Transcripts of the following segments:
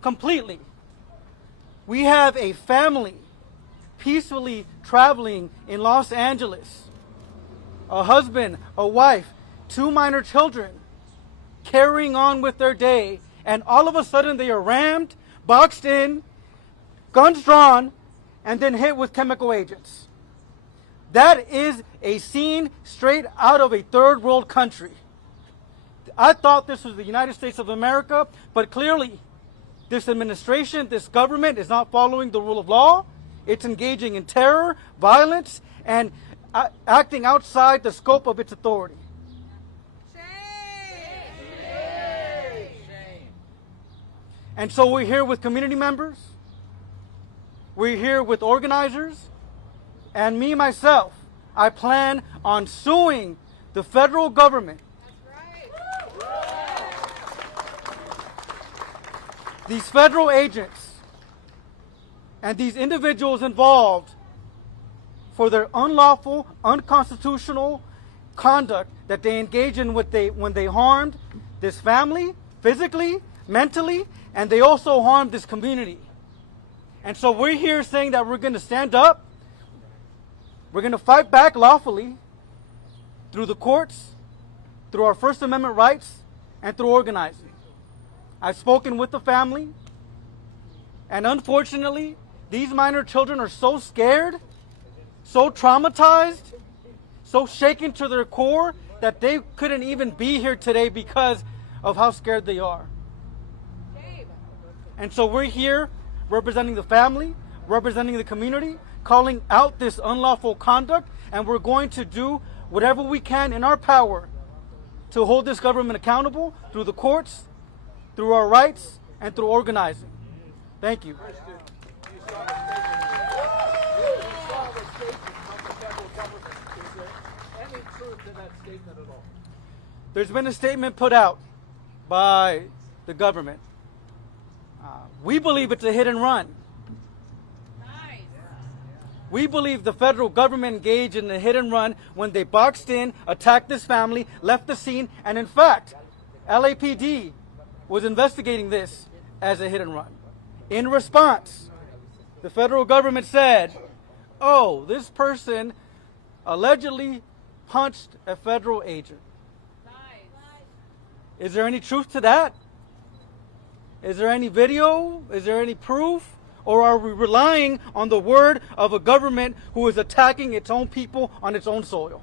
completely. We have a family peacefully traveling in Los Angeles, a husband, a wife, 2 minor children, carrying on with their day, and all of a sudden they are rammed, boxed in, guns drawn, and then hit with chemical agents. That is a scene straight out of a third world country. I thought this was the United States of America, but clearly this administration, this government is not following the rule of law. It's engaging in terror, violence, and acting outside the scope of its authority. Shame! And so we're here with community members, we're here with organizers, and me, myself, I plan on suing the federal government. That's right. These federal agents and these individuals involved for their unlawful, unconstitutional conduct that they engage in when they harmed this family, physically, mentally, and they also harmed this community. And so we're here saying that we're going to stand up, we're going to fight back lawfully through the courts, through our First Amendment rights, and through organizing. I've spoken with the family, and unfortunately, these minor children are so scared, so traumatized, so shaken to their core that they couldn't even be here today because of how scared they are. And so we're here representing the family, representing the community, calling out this unlawful conduct, and we're going to do whatever we can in our power to hold this government accountable through the courts, through our rights, and through organizing. Thank you. There's been a statement put out by the government. We believe it's a hit and run. Nice. We believe the federal government engaged in a hit and run when they boxed in, attacked this family, left the scene, and in fact, LAPD was investigating this as a hit and run. In response, the federal government said, oh, this person allegedly punched a federal agent. Is there any truth to that? Is there any video? Is there any proof? Or are we relying on the word of a government who is attacking its own people on its own soil?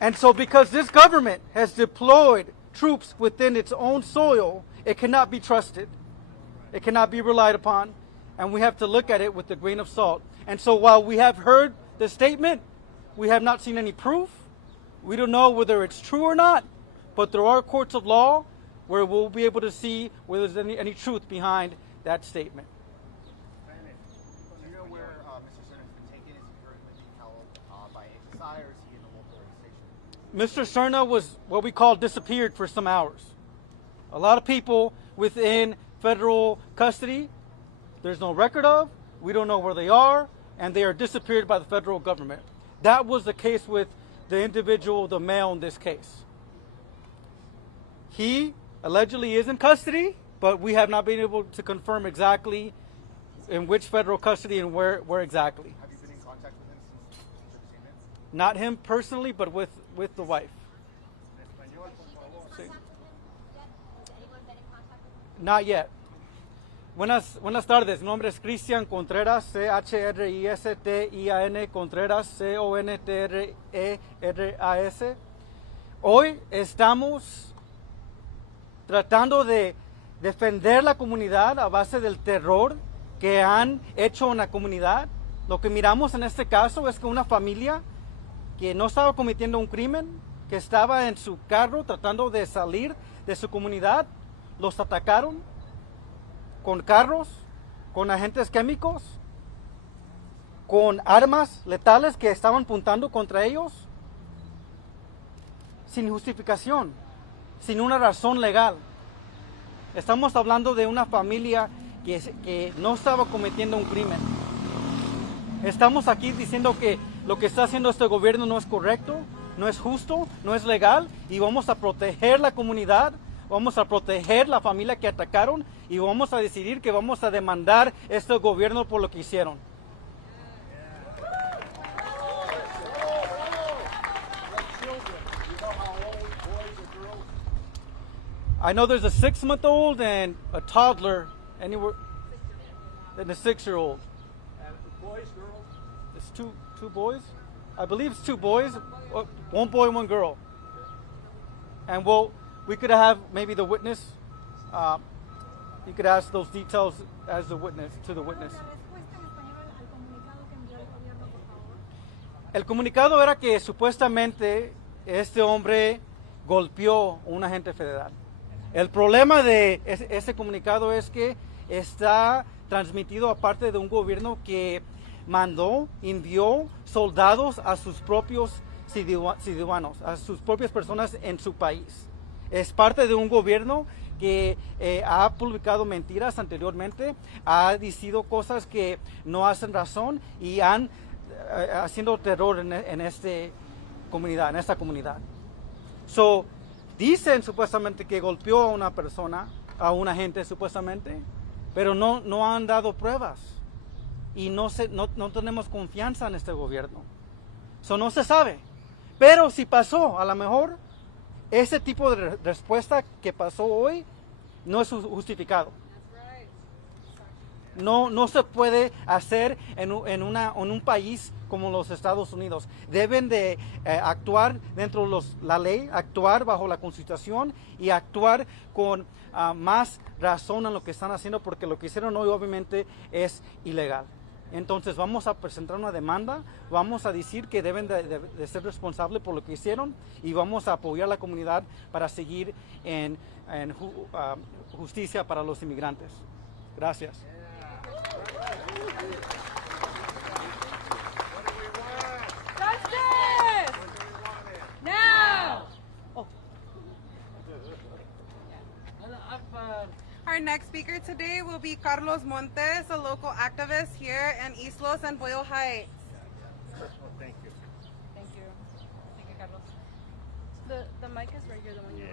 And so because this government has deployed troops within its own soil, it cannot be trusted. It cannot be relied upon. And we have to look at it with a grain of salt. And so while we have heard the statement, we have not seen any proof. We don't know whether it's true or not, but there are courts of law where we'll be able to see whether there's any truth behind that statement. Do you know where Mr. Cerna has been taken? Is he currently being held by HSI, or is he in a local organization? Mr. Cerna was what we call disappeared for some hours. A lot of people within federal custody, there's no record of, we don't know where they are, and they are disappeared by the federal government. That was the case with the individual, the male in this case. He allegedly is in custody, but we have not been able to confirm exactly in which federal custody and where exactly. Have you been in contact with him since you've seen him? Not him personally, but with the wife. Not yet. Buenas tardes. Mi nombre es Cristian Contreras, C-H-R-I-S-T-I-A-N Contreras, C-O-N-T-R-E-R-A-S. Hoy estamos tratando de defender la comunidad a base del terror que han hecho en la comunidad. Lo que miramos en este caso es que una familia que no estaba cometiendo un crimen, que estaba en su carro tratando de salir de su comunidad, los atacaron con carros, con agentes químicos, con armas letales que estaban apuntando contra ellos, sin justificación, sin una razón legal. Estamos hablando de una familia que no estaba cometiendo un crimen. Estamos aquí diciendo que lo que está haciendo este gobierno no es correcto, no es justo, no es legal y vamos a proteger la comunidad, vamos a proteger la familia que atacaron y vamos a decidir que vamos a demandar este gobierno por lo que hicieron. I know there's a 6-month-old and a toddler, anywhere, and a 6-year-old. And boys, girls? It's two boys. I believe it's 2 boys, 1 boy, 1 girl. And we could have maybe the witness. You could ask those details as the witness to the witness. El comunicado era que supuestamente este hombre golpeó a un agente federal. El problema de ese comunicado es que está transmitido aparte de un gobierno que envió soldados a sus propios ciudadanos, a sus propias personas en su país. Es parte de un gobierno que ha publicado mentiras anteriormente, ha dicho cosas que no hacen razón y han haciendo terror en esta comunidad. So, dicen supuestamente que golpeó a una persona, a un agente supuestamente, pero no han dado pruebas y no tenemos confianza en este gobierno. So, no se sabe. Pero si pasó, a lo mejor ese tipo de respuesta que pasó hoy no es justificado. No se puede hacer en un país como los Estados Unidos. Deben de actuar dentro de la ley, actuar bajo la Constitución y actuar con más razón en lo que están haciendo, porque lo que hicieron hoy obviamente es ilegal. Entonces vamos a presentar una demanda, vamos a decir que deben de ser responsables por lo que hicieron y vamos a apoyar a la comunidad para seguir en justicia para los inmigrantes. Gracias. Justice! Now! Our next speaker today will be Carlos Montes, a local activist here in East Los and Boyle Heights. Thank you. Thank you. Thank you, Carlos. The mic is right here, the one you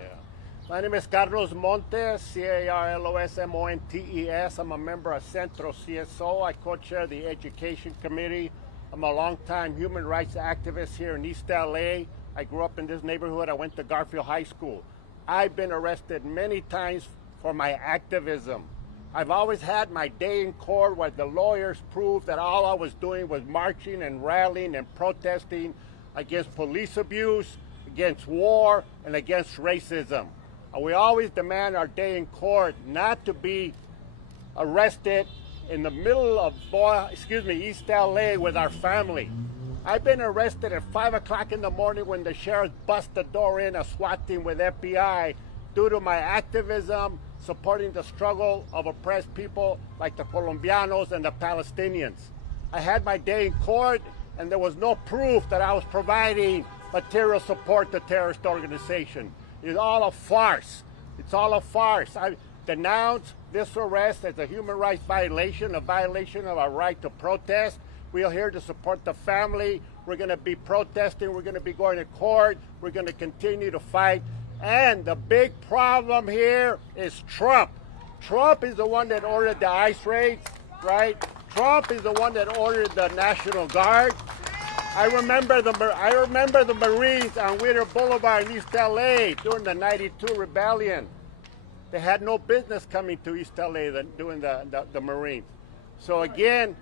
My name is Carlos Montes, Carlosmontes. I'm a member of Centro CSO. I co-chair the Education Committee. I'm a longtime human rights activist here in East LA. I grew up in this neighborhood. I went to Garfield High School. I've been arrested many times for my activism. I've always had my day in court where the lawyers proved that all I was doing was marching and rallying and protesting against police abuse, against war, and against racism. And we always demand our day in court not to be arrested in the middle of East LA with our family. I've been arrested at 5 o'clock in the morning when the sheriff bust the door in a SWAT team with FBI due to my activism supporting the struggle of oppressed people like the Colombianos and the Palestinians. I had my day in court and there was no proof that I was providing material support to terrorist organization. It's all a farce. It's all a farce. I denounce this arrest as a human rights violation, a violation of our right to protest. We are here to support the family. We're going to be protesting. We're going to be going to court. We're going to continue to fight. And the big problem here is Trump. Trump is the one that ordered the ICE raids, right? Trump is the one that ordered the National Guard. I remember the Marines on Winter Boulevard in East LA during the '92 rebellion. They had no business coming to East LA doing the Marines. So again,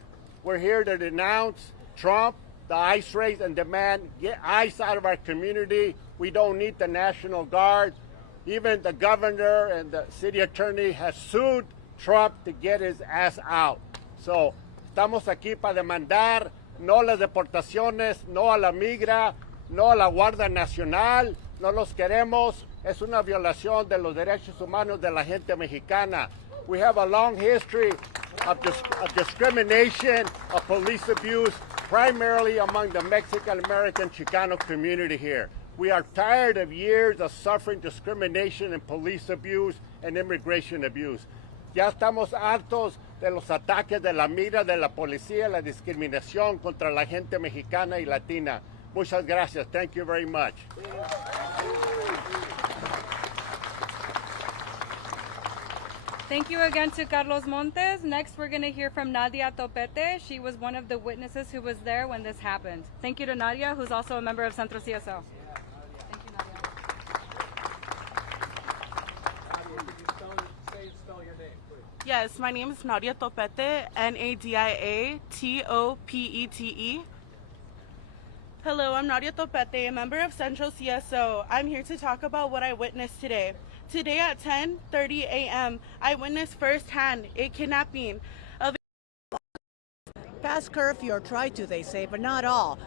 we're here to denounce Trump, the ICE raids, and demand get ICE out of our community. We don't need the National Guard. Even the governor and the city attorney has sued Trump to get his ass out. So estamos aquí para demandar no las deportaciones, no a la migra, no a la Guardia Nacional, no los queremos. Es una violación de los derechos humanos de la gente mexicana. We have a long history of discrimination, of police abuse, primarily among the Mexican-American Chicano community here. We are tired of years of suffering discrimination and police abuse and immigration abuse. Ya estamos hartos de los ataques de la migra de la policía, la discriminación contra la gente mexicana y latina. Muchas gracias. Thank you very much. Thank you again to Carlos Montes. Next, we're going to hear from Nadia Topete. She was one of the witnesses who was there when this happened. Thank you to Nadia, who's also a member of Centro CSO. Thank you, Nadia. Spell your name, please. Yes, my name is Nadia Topete, Nadiatopete. Hello, I'm Nadia Topete, a member of Central CSO. I'm here to talk about what I witnessed today. Today at 10:30 a.m., I witnessed firsthand a kidnapping of past curfew, or try to, they say, but not all.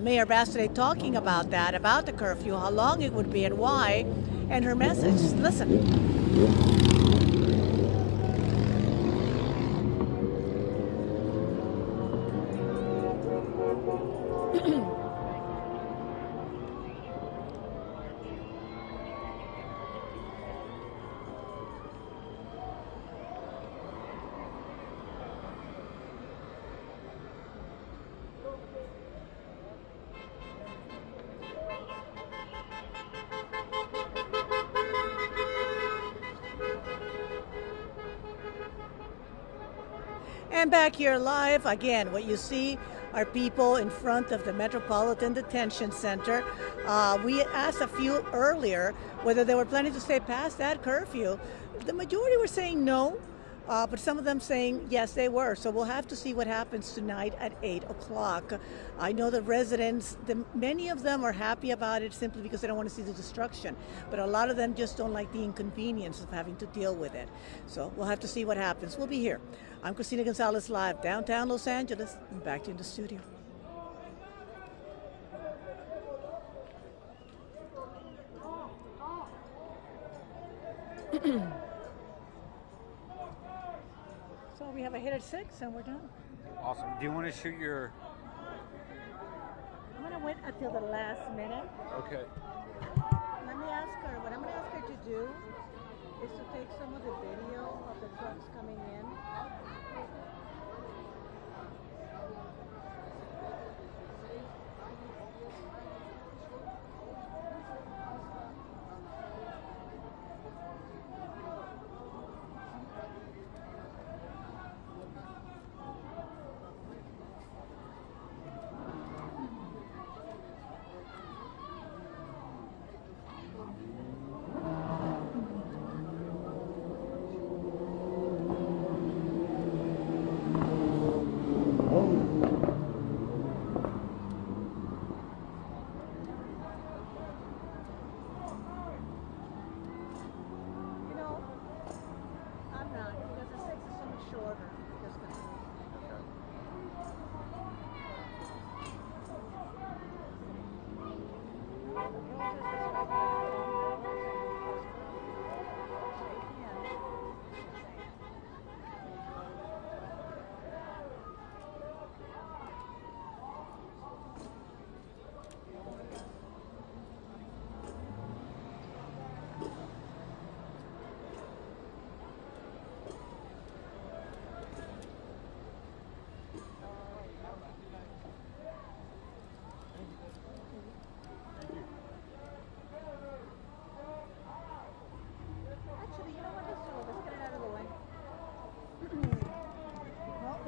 Mayor Bastrey talking about that, about the curfew, how long it would be and why, and her message. Listen. And back here live, again, what you see are people in front of the Metropolitan Detention Center. We asked a few earlier whether they were planning to stay past that curfew. The majority were saying no, but some of them saying yes, they were. So we'll have to see what happens tonight at 8 o'clock. I know the residents, many of them are happy about it simply because they don't want to see the destruction. But a lot of them just don't like the inconvenience of having to deal with it. So we'll have to see what happens. We'll be here. I'm Christina Gonzalez, live downtown Los Angeles, and back to you in the studio. So we have a hit at 6 and we're done. Awesome. Do you want to shoot your... I'm going to wait until the last minute. Okay. Let me ask her, what I'm going to ask her to do is to take some of the video of the trucks coming in.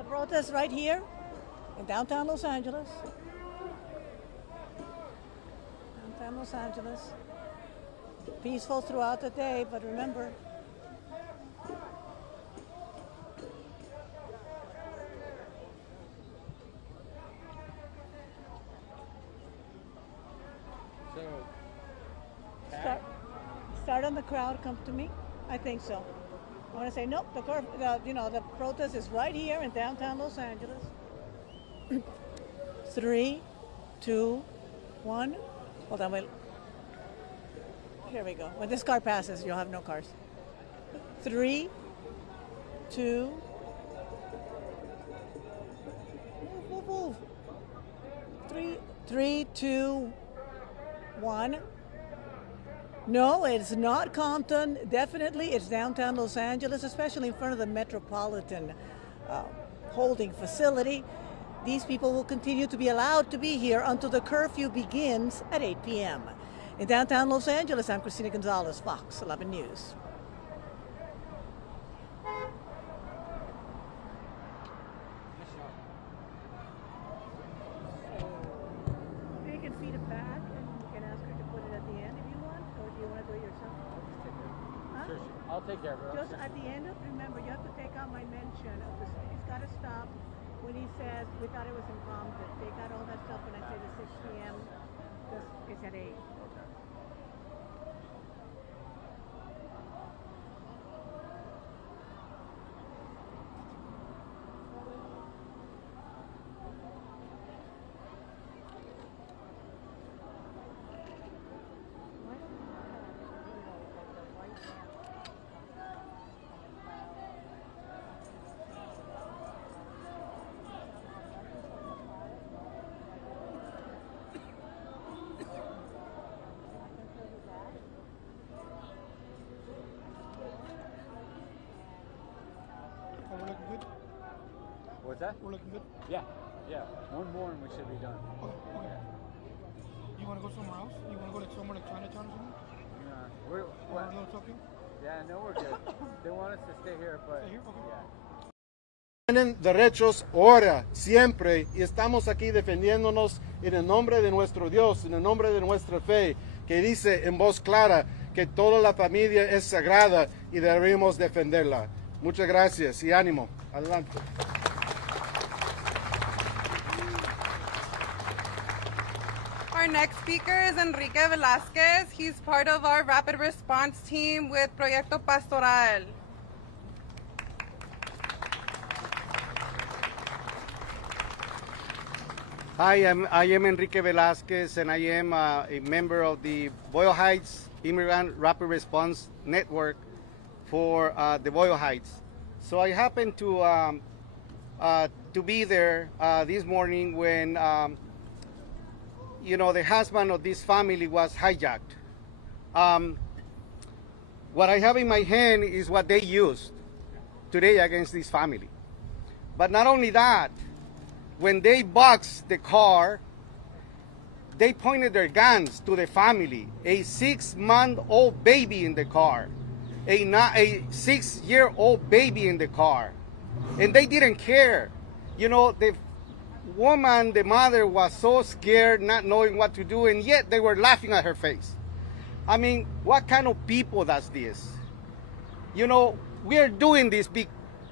Protest right here in downtown Los Angeles. Downtown Los Angeles. Peaceful throughout the day, but remember, start on the crowd, come to me. I think so. I want to say nope. The protest is right here in downtown Los Angeles. 3, 2, 1. Hold on, wait. Here we go. When this car passes, you'll have no cars. 3, 2. Move. 3, 2, 1. No, it's not Compton. Definitely, it's downtown Los Angeles, especially in front of the Metropolitan holding facility. These people will continue to be allowed to be here until the curfew begins at 8 p.m. In downtown Los Angeles, I'm Christina Gonzalez, Fox 11 News. You can feed it back and you can ask her to put it at the end if you want, or do you want to do it yourself? Huh? I'll take care of it. Just at the end of, remember, you have to take out my mention of the, he's got to stop when he says, we thought it was impromptu. Take out all that stuff when I say the 6 p.m. because it's at 8. We're looking good? What's that? We're looking good? Yeah, yeah. One more and we should be done. Okay. You want to go somewhere else? You want to go like somewhere like Chinatown or something? Nah, we're Or a little Tokyo? yeah, no, we're good. They want us to stay here, but Stay here? Okay. yeah. Tienen derechos ahora, siempre, y estamos aquí defendiéndonos en el nombre de nuestro Dios, en el nombre de nuestra fe, que dice en voz clara que toda la familia es sagrada y debemos defenderla. Muchas gracias y ánimo. Adelante. Our next speaker is Enrique Velázquez. He's part of our rapid response team with Proyecto Pastoral. Hi, I am Enrique Velázquez, and I am a member of the Boyle Heights Immigrant Rapid Response Network for the Boyle Heights. So I happened to be there this morning when the husband of this family was hijacked. What I have in my hand is what they used today against this family. But not only that, when they boxed the car, they pointed their guns to the family. A 6-month-old baby in the car, a 6-year-old baby in the car, and they didn't care. The woman, the mother, was so scared, not knowing what to do, and yet they were laughing at her face. I mean, what kind of people does this? We are doing this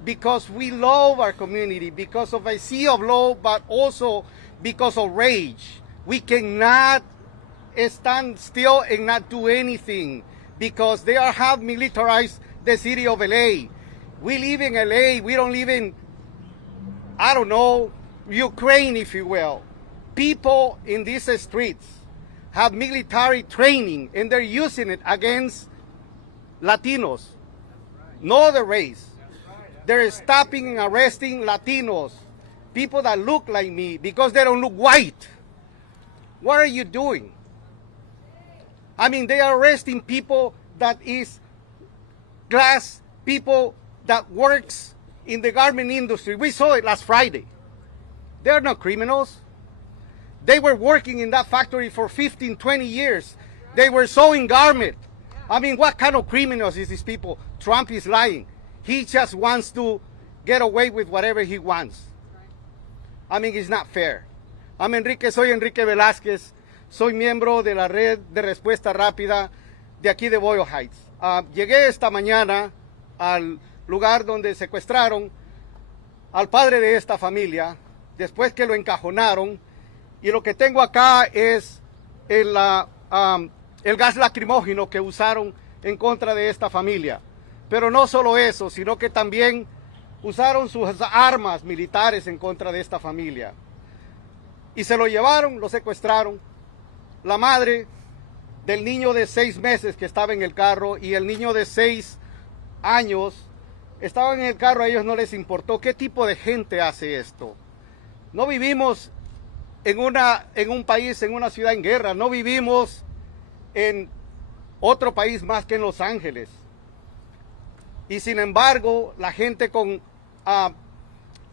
because we love our community, because of a sea of love, but also because of rage. We cannot stand still and not do anything because they have militarized the city of LA. We live in LA. We don't live in, Ukraine, if you will. People in these streets have military training and they're using it against Latinos, no other race. They're stopping and arresting Latinos, people that look like me, because they don't look white. What are you doing? I mean, they are arresting people that is glass people that works in the garment industry. We saw it last Friday. They're not criminals. They were working in that factory for 15, 20 years. They were sewing garment. I mean, what kind of criminals is these people? Trump is lying. He just wants to get away with whatever he wants. I mean, it's not fair. Soy Enrique Velázquez. Soy miembro de la red de respuesta rápida de aquí de Boyle Heights. Llegué esta mañana al lugar donde secuestraron al padre de esta familia, después que lo encajonaron, y lo que tengo acá es el gas lacrimógeno que usaron en contra de esta familia. Pero no solo eso, sino que también usaron sus armas militares en contra de esta familia. Y se lo llevaron, lo secuestraron. La madre del niño de 6 meses que estaba en el carro y el niño de 6 años estaban en el carro, a ellos no les importó. ¿Qué tipo de gente hace esto? No vivimos en un país, en una ciudad en guerra. No vivimos en otro país más que en Los Ángeles. Y sin embargo, la gente con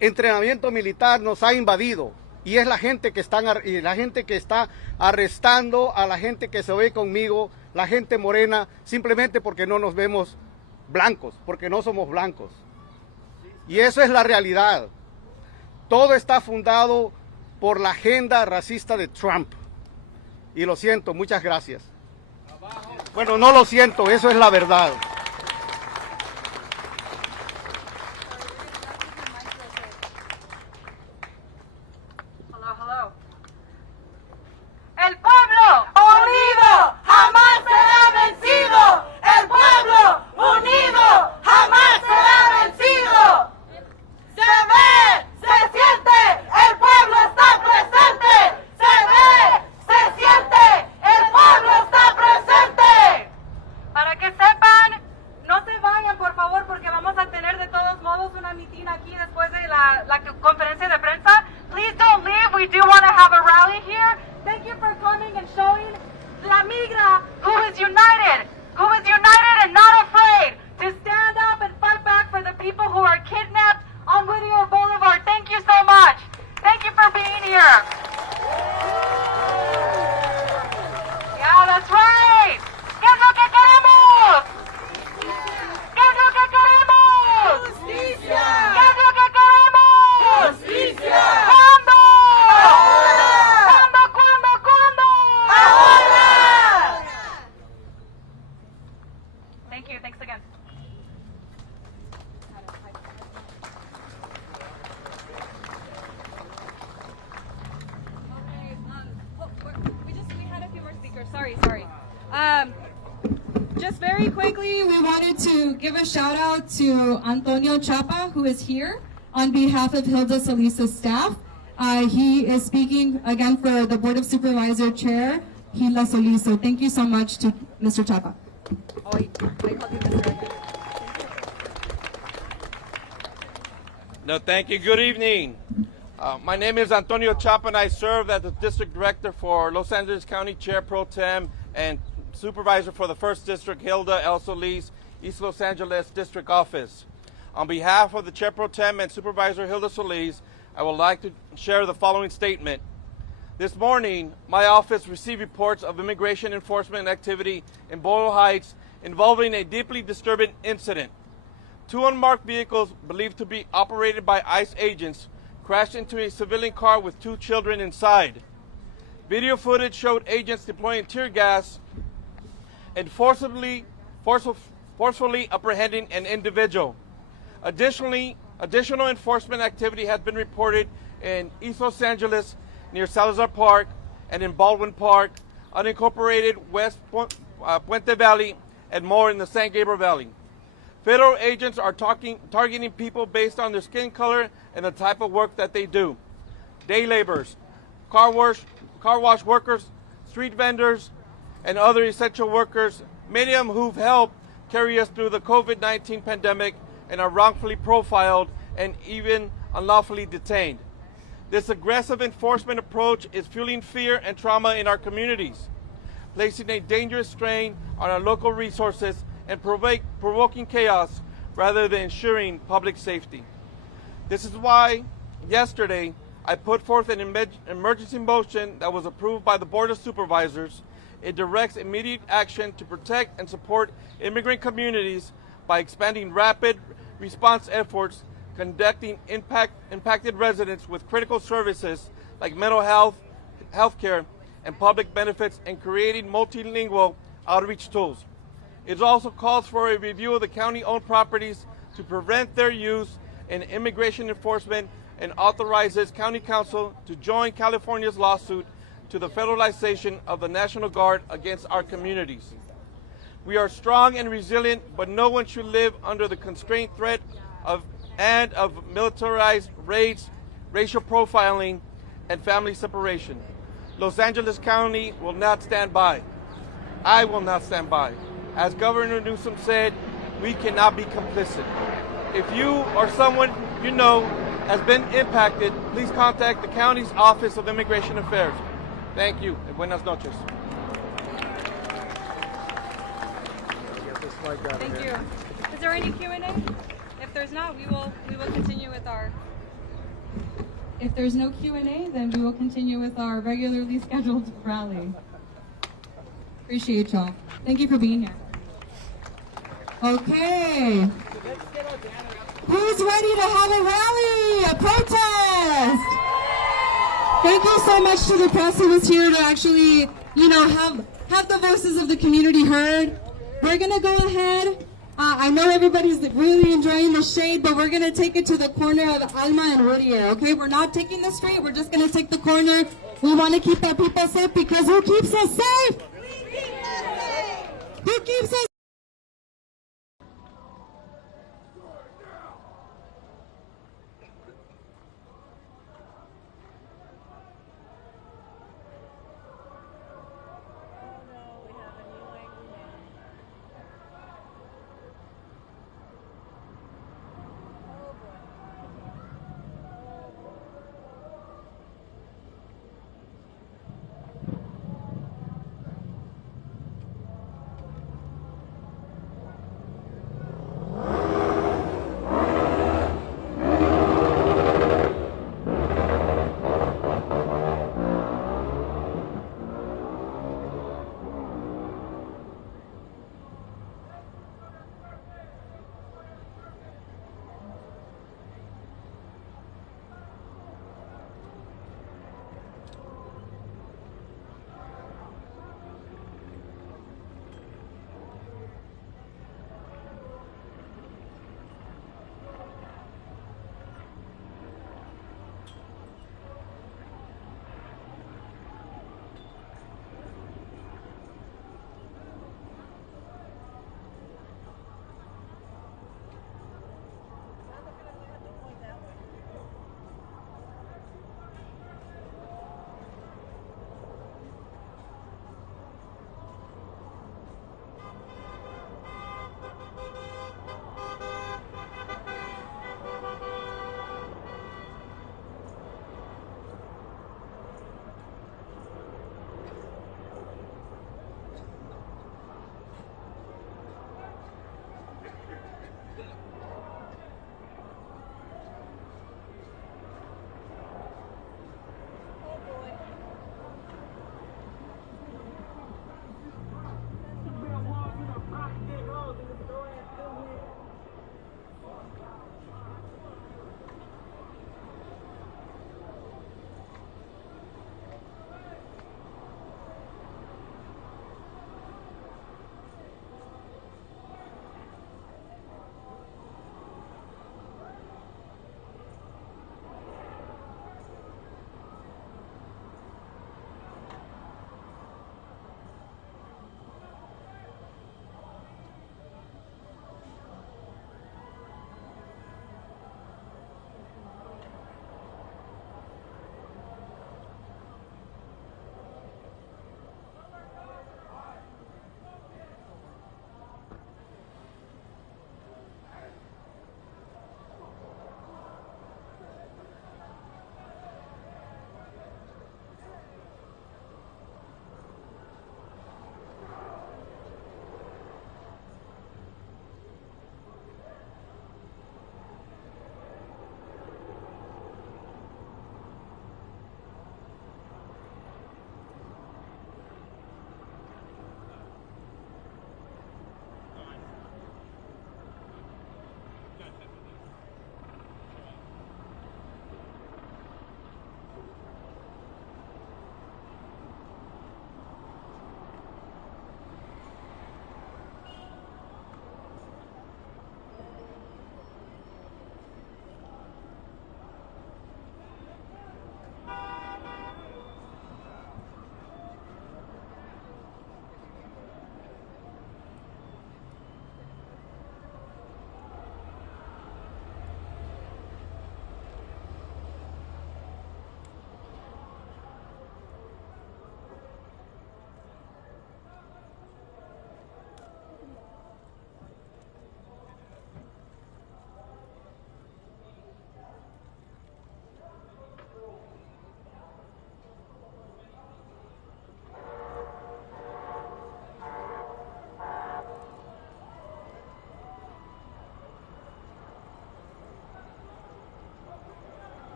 entrenamiento militar nos ha invadido. Y es la gente que está arrestando a la gente que se ve conmigo, la gente morena, simplemente porque no nos vemos blancos, porque no somos blancos. Y eso es la realidad. Todo está fundado por la agenda racista de Trump. Y lo siento, muchas gracias. Bueno, no lo siento, eso es la verdad. El pueblo unido jamás será vencido. El pueblo unido jamás será vencido. Se ve, se siente, el pueblo está presente. Se ve, se siente, el pueblo está presente. Para que sepan, no se vayan por favor porque vamos a tener de todos modos una mitin aquí después de la conferencia de prensa. Please don't leave, we do want to have a rally here. Thank you for coming and showing La Migra who is united and not afraid to stand up and fight back for the people who are kidnapped on Whittier Boulevard. Thank you so much. Thank you for being here. Yeah, that's right. ¿Qué es lo que queremos? ¿Qué es lo que queremos? Justicia. ¿Qué es lo que queremos? Justicia. ¿Cuándo? Ahora. ¿Cuándo? Ahora. Thank you. Thanks again. We had a few more speakers. Sorry. Just very quickly, we wanted to give a shout out to Antonio Chapa, who is here on behalf of Hilda Solis's staff. He is speaking again for the Board of Supervisor Chair, Hilda Solis. So thank you so much to Mr. Chapa. No, thank you. Good evening. My name is Antonio Chapa, and I serve as the District Director for Los Angeles County Chair Pro Tem and Supervisor for the 1st District, Hilda L. Solis, East Los Angeles District Office. On behalf of the Chair Pro Tem and Supervisor Hilda Solis, I would like to share the following statement. This morning, my office received reports of immigration enforcement activity in Boyle Heights involving a deeply disturbing incident. 2 unmarked vehicles believed to be operated by ICE agents crashed into a civilian car with 2 children inside. Video footage showed agents deploying tear gas and forcefully apprehending an individual. Additional enforcement activity has been reported in East Los Angeles near Salazar Park and in Baldwin Park, unincorporated West Puente Valley, and more in the San Gabriel Valley. Federal agents are targeting people based on their skin color and the type of work that they do. Day laborers, car wash workers, street vendors, and other essential workers, many of them who've helped carry us through the COVID-19 pandemic and are wrongfully profiled and even unlawfully detained. This aggressive enforcement approach is fueling fear and trauma in our communities, placing a dangerous strain on our local resources and provoking chaos rather than ensuring public safety. This is why yesterday I put forth an emergency motion that was approved by the Board of Supervisors. It directs immediate action to protect and support immigrant communities by expanding rapid response efforts, conducting impacted residents with critical services like mental health, healthcare, and public benefits, and creating multilingual outreach tools. It also calls for a review of the county-owned properties to prevent their use in immigration enforcement and authorizes County Council to join California's lawsuit to the federalization of the National Guard against our communities. We are strong and resilient, but no one should live under the constraint threat of militarized raids, racial profiling, and family separation. Los Angeles County will not stand by. I will not stand by. As Governor Newsom said, we cannot be complicit. If you or someone you know has been impacted, please contact the county's Office of Immigration Affairs. Thank you, and buenas noches. Thank you. Is there any Q&A? If there's not, we will continue with our If there's no Q&A, then we will continue with our regularly scheduled rally. Appreciate y'all. Thank you for being here. Okay. Who's ready to have a rally, a protest? Thank you so much to the press who was here to actually, have the voices of the community heard. We're gonna go ahead. I know everybody's really enjoying the shade, but we're gonna take it to the corner of Alma and Whittier, okay? We're not taking the street, we're just gonna take the corner. We wanna keep our people safe because who keeps us safe? Who keeps us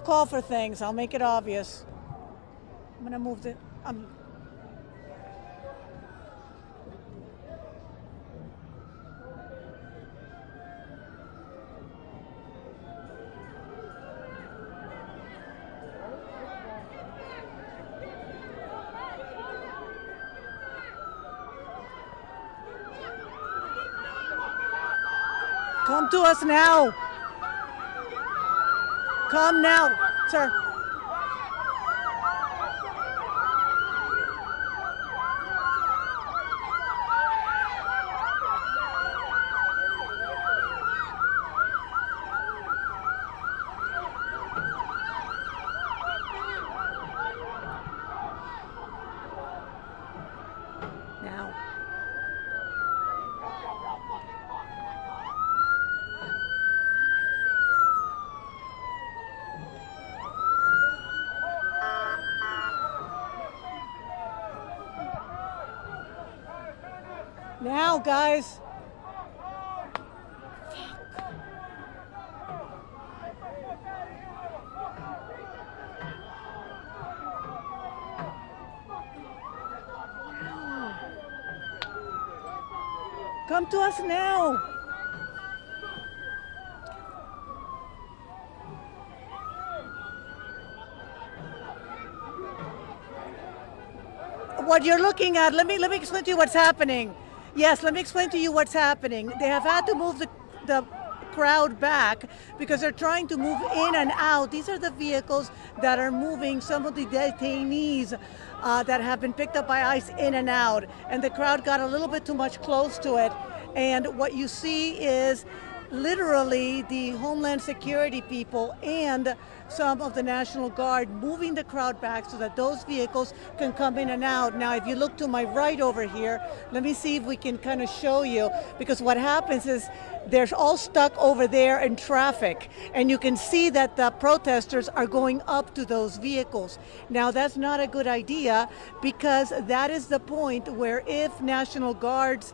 I'll call for things. I'll make it obvious. I'm gonna move the. Come to us now. Come now, sir. Now. Now, guys. Come to us now. What you're looking at, let me explain to you what's happening. Yes, let me explain to you what's happening. They have had to move the crowd back because they're trying to move in and out. These are the vehicles that are moving some of the detainees that have been picked up by ICE in and out. And the crowd got a little bit too much close to it. And what you see is literally the Homeland Security people and some of the National Guard moving the crowd back so that those vehicles can come in and out. Now, if you look to my right over here, let me see if we can kind of show you, because what happens is they're all stuck over there in traffic, and you can see that the protesters are going up to those vehicles. Now, that's not a good idea, because that is the point where if National Guards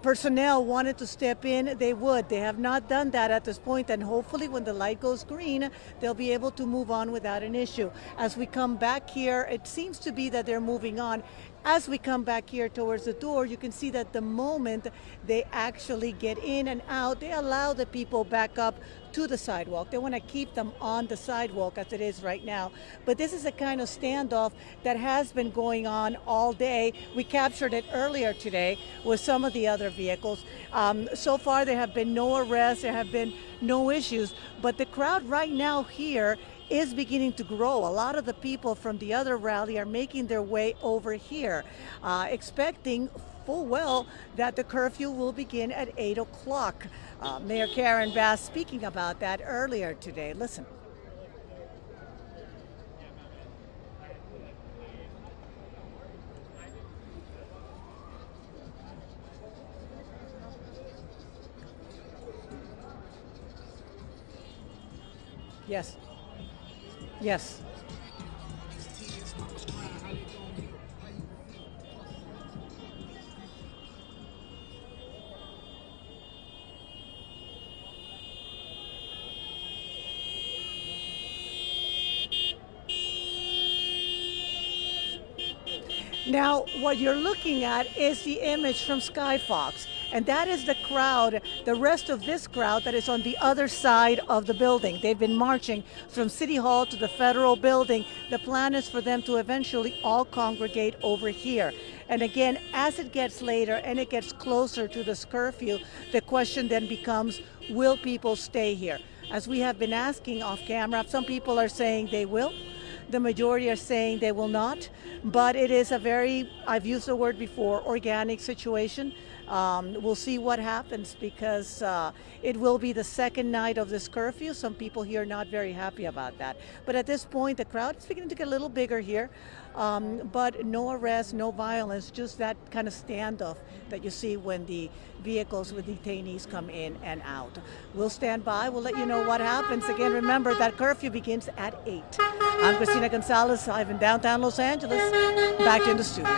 personnel wanted to step in, they would. They have not done that at this point, and hopefully when the light goes green, they'll be able to move on without an issue. As we come back here, it seems to be that they're moving on. As we come back here towards the door, you can see that the moment they actually get in and out, they allow the people back up to the sidewalk. They want to keep them on the sidewalk as it is right now. But this is a kind of standoff that has been going on all day. We captured it earlier today with some of the other vehicles. So far there have been no arrests, there have been no issues, but the crowd right now here is beginning to grow. A lot of the people from the other rally are making their way over here, expecting full well that the curfew will begin at 8 o'clock. Mayor Karen Bass speaking about that earlier today. Listen. Yes. Yes. Now, what you're looking at is the image from Skyfox, and that is the crowd, the rest of this crowd that is on the other side of the building. They've been marching from City Hall to the Federal Building. The plan is for them to eventually all congregate over here. And again, as it gets later and it gets closer to this curfew, the question then becomes, will people stay here? As we have been asking off camera, some people are saying they will. The majority are saying they will not, but it is a very, I've used the word before, organic situation. We'll see what happens, because it will be the second night of this curfew. Some people here are not very happy about that. But at this point, the crowd is beginning to get a little bigger here, but no arrests, no violence, just that kind of standoff that you see when the vehicles with detainees come in and out. We'll stand by. We'll let you know what happens. Again, remember that curfew begins at 8. I'm Christina Gonzalez, live in downtown Los Angeles. Back in the studio.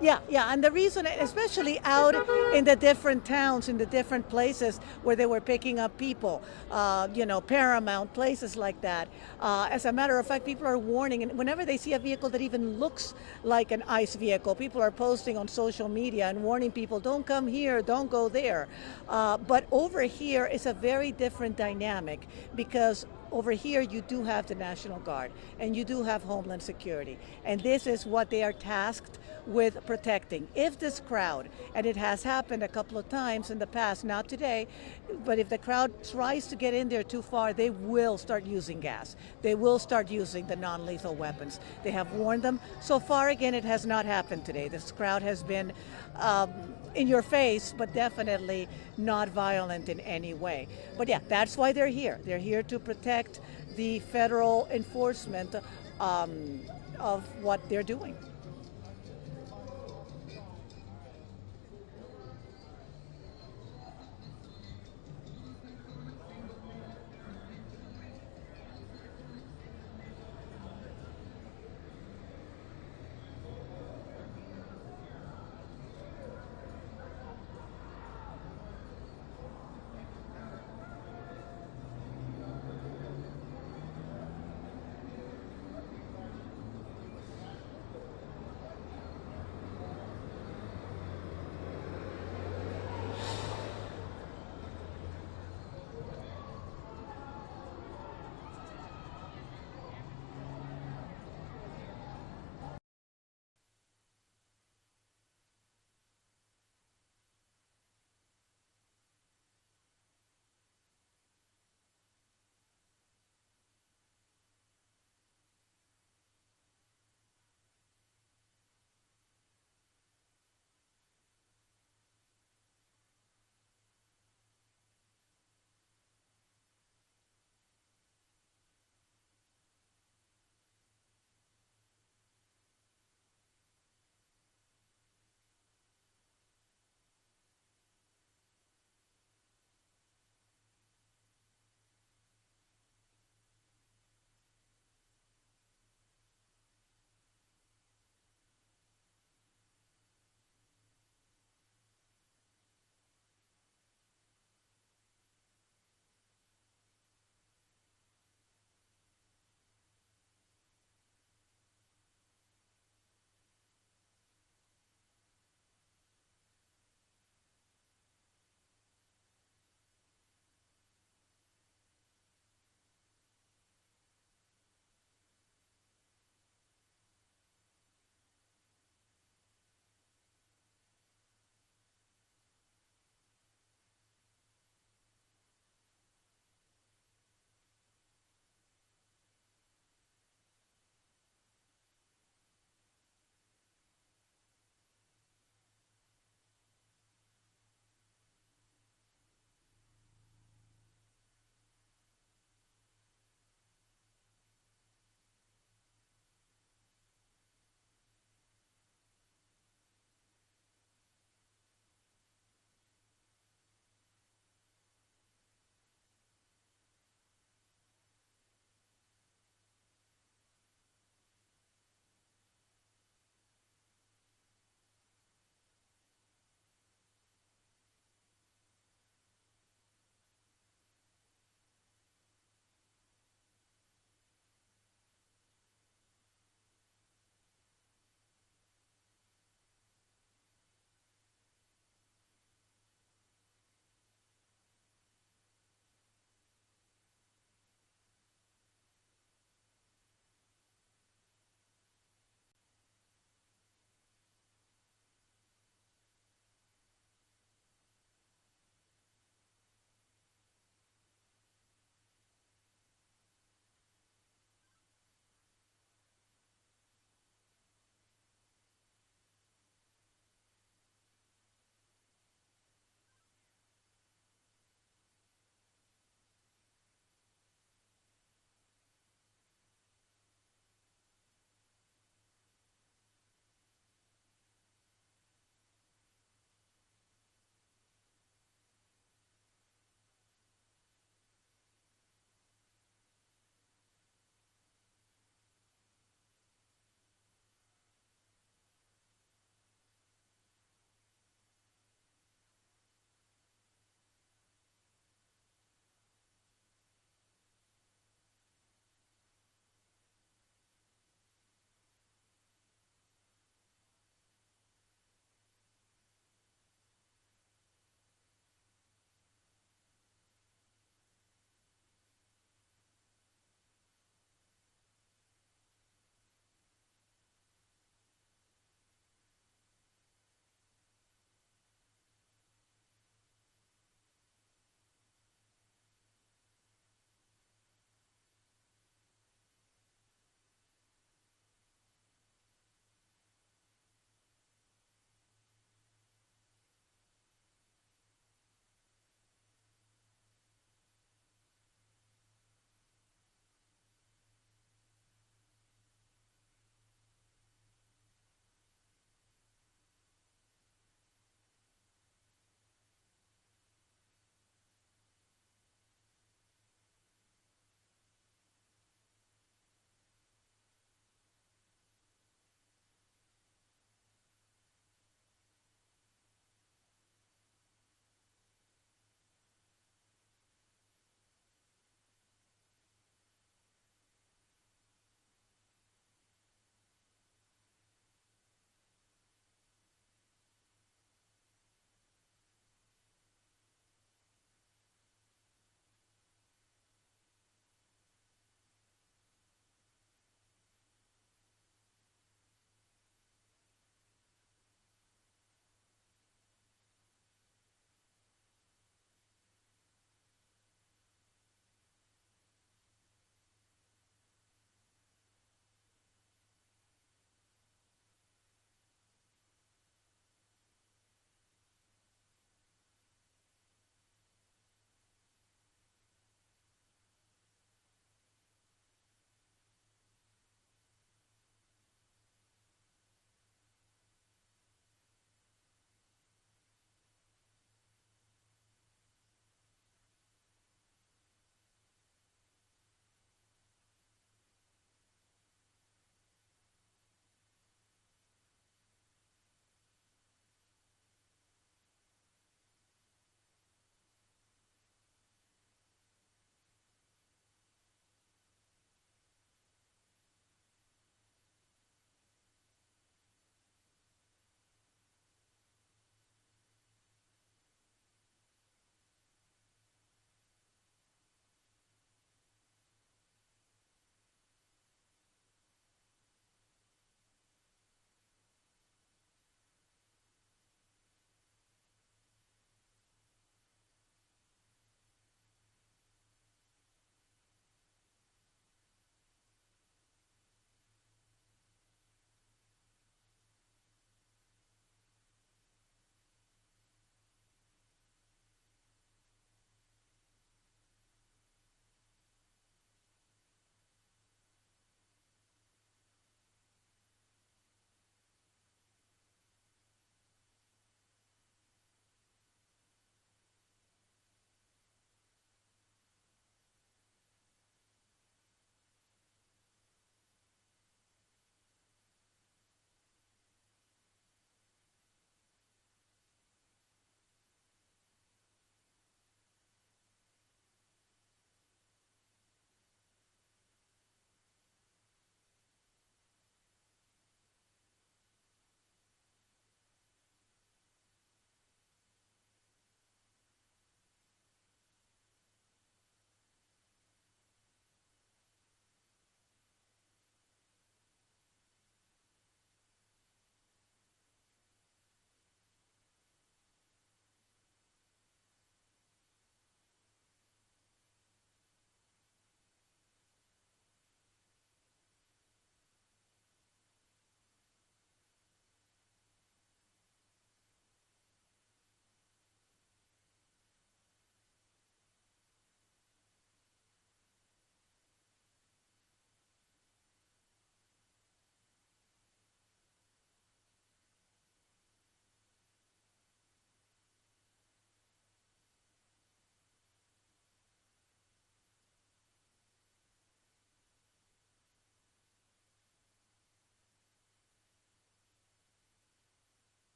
Yeah, yeah, and the reason, especially out in the different towns, in the different places where they were picking up people, Paramount, places like that. As a matter of fact, people are warning, and whenever they see a vehicle that even looks like an ICE vehicle, people are posting on social media and warning people, don't come here, don't go there. But over here is a very different dynamic because over here you do have the National Guard and you do have Homeland Security, and this is what they are tasked with protecting. If this crowd, and it has happened a couple of times in the past, not today, but if the crowd tries to get in there too far, they will start using gas. They will start using the non-lethal weapons. They have warned them. So far, again, it has not happened today. This crowd has been in your face, but definitely not violent in any way. But yeah, that's why they're here. They're here to protect the federal enforcement of what they're doing.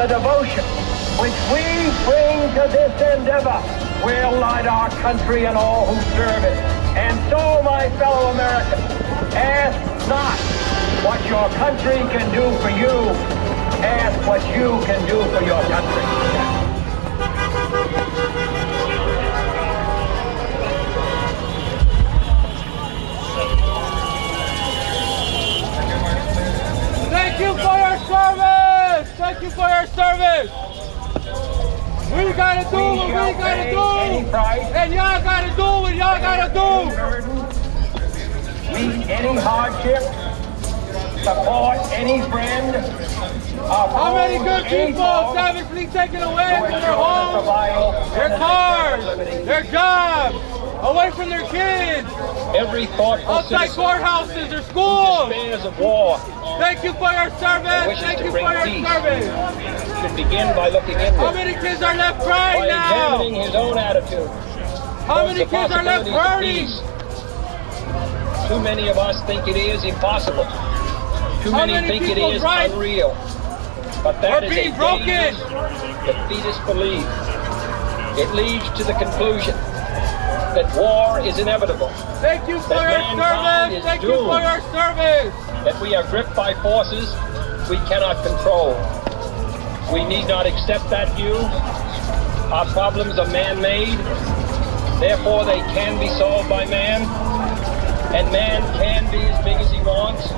the devotion which we bring to this endeavor will light our country and all who serve it. And so, my fellow Americans, ask not what your country can do for you. Ask what you can do for your country. Thank you for your service! Thank you for your service! We gotta do what we gotta do! And y'all gotta do what y'all gotta do! Meet any hardship, support any friend. How many good people savagely taken away from their homes, their cars, their jobs, away from their kids, every thoughtful outside courthouses, their schools. Despairs of war. Thank you for your service. Thank you for your service. Should begin by looking inward. How many kids are left crying now? By examining his own attitude. How many kids are left hurting? Too many of us think it is impossible. Too many think it is unreal. But that is a dangerous defeatist belief. It leads to the conclusion that war is inevitable. Thank you for your service. Thank you for your service. That we are gripped by forces we cannot control. We need not accept that view. Our problems are man-made. Therefore, they can be solved by man. And man can be as big as he wants.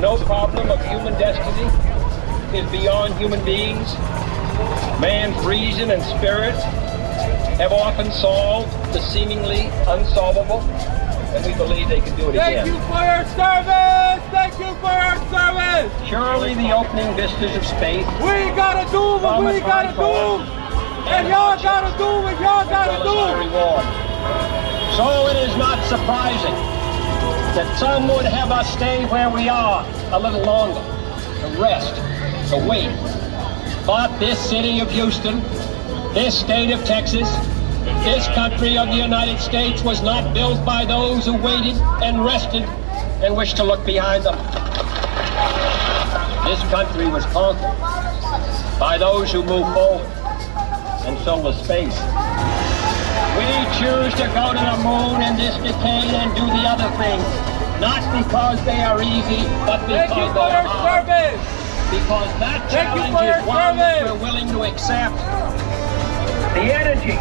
No problem of human destiny is beyond human beings. Man's reason and spirit have often solved the seemingly unsolvable, and we believe they can do it again. Thank you for your service! Thank you for your service! Surely the opening vistas of space. We gotta do what we gotta do! And y'all gotta do what y'all gotta do! So it is not surprising that some would have us stay where we are a little longer, to rest, to wait. But this city of Houston, this state of Texas, this country of the United States was not built by those who waited and rested and wished to look behind them. This country was conquered by those who moved forward, and so was space. We choose to go to the moon in this decade and do the other things, not because they are easy, but because they are hard. Because that challenge is one that we're willing to accept. The energy,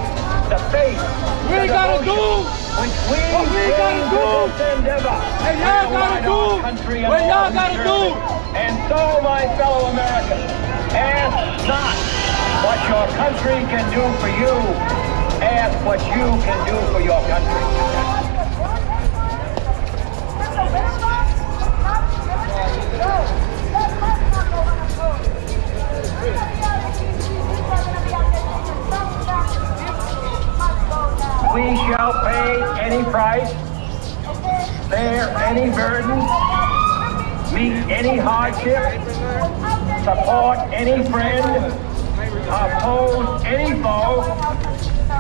the faith, we gotta do what we gotta do, and y'all gotta do what y'all gotta do. And so, my fellow Americans, ask not what your country can do for you. Ask what you can do for your country. We shall pay any price, bear any burden, meet any hardship, support any friend, oppose any foe,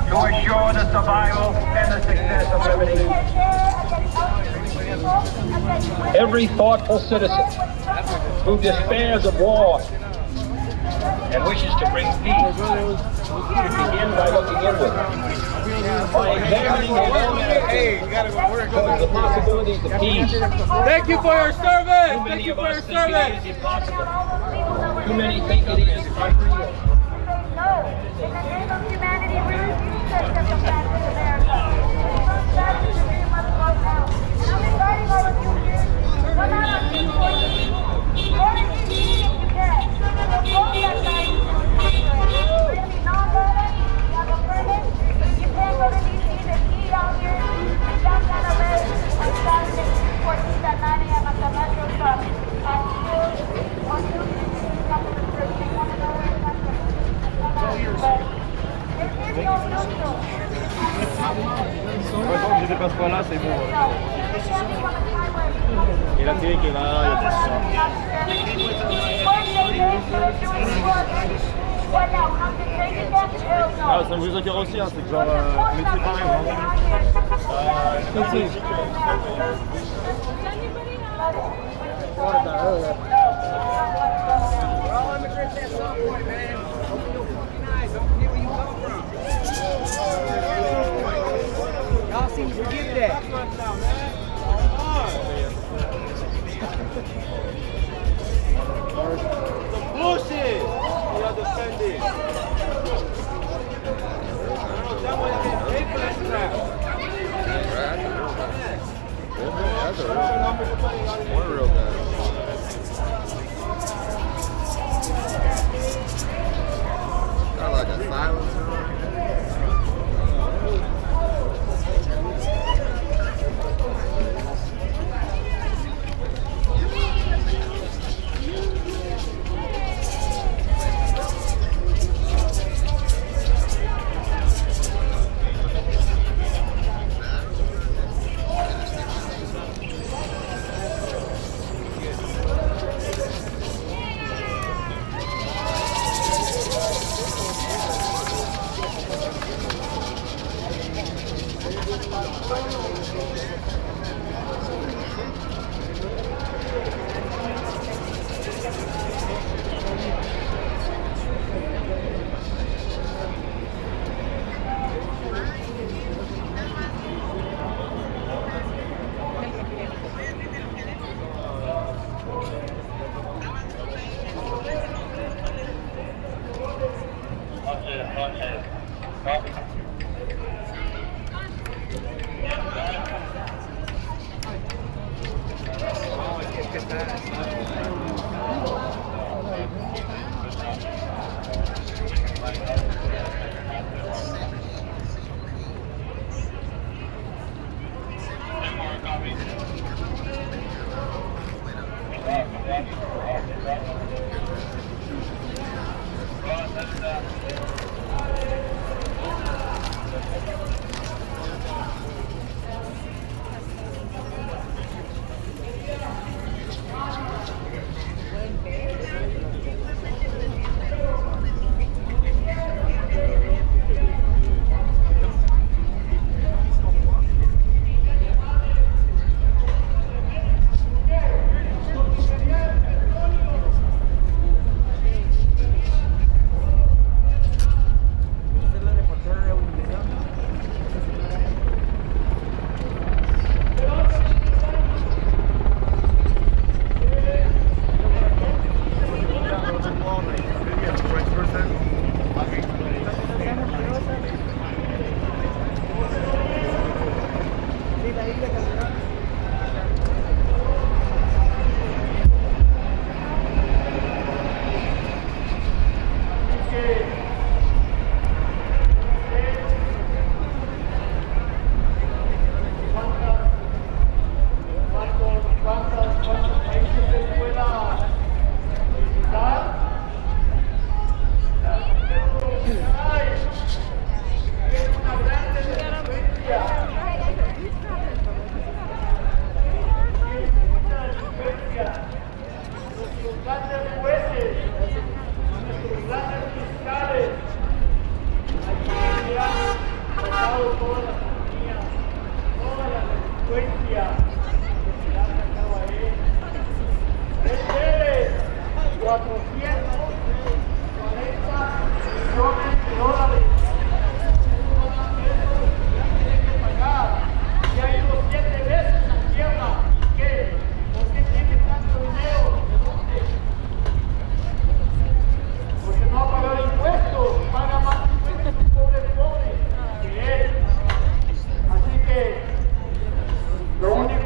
to assure the survival and the success of liberty. Every thoughtful citizen who despairs of war and wishes to bring peace should begin by looking inward, by examining his own attitude towards the possibilities of peace. Thank you for your service. Thank you for your service. Too many think it is unreal. In the name of humanity, we refuse to accept the flag of America. Some strategies we must go now. And I'm inviting all of you here, no matter what you want to do, go to TV if you can. So go that night. We're going to be non-violent. You have a permit. You can't go to DC. There's heat out here. And downtown LA on Saturday, 14th at 9 a.m. at the Metro Stop. On Tuesday, one another. Quand je dépasse pas là, c'est bon. Et la télé qui est là, il y a tout ça. Ah, ça me vous inquiète aussi, hein, c'est que genre, métier pareil, vraiment. all immigrants at some point, man. Open your fucking eyes. Don't forget where you come from. Y'all seem to forget that. The bullshit you're defending. That way I get paid for that crap. One real guy. Got like a silencer on Lo único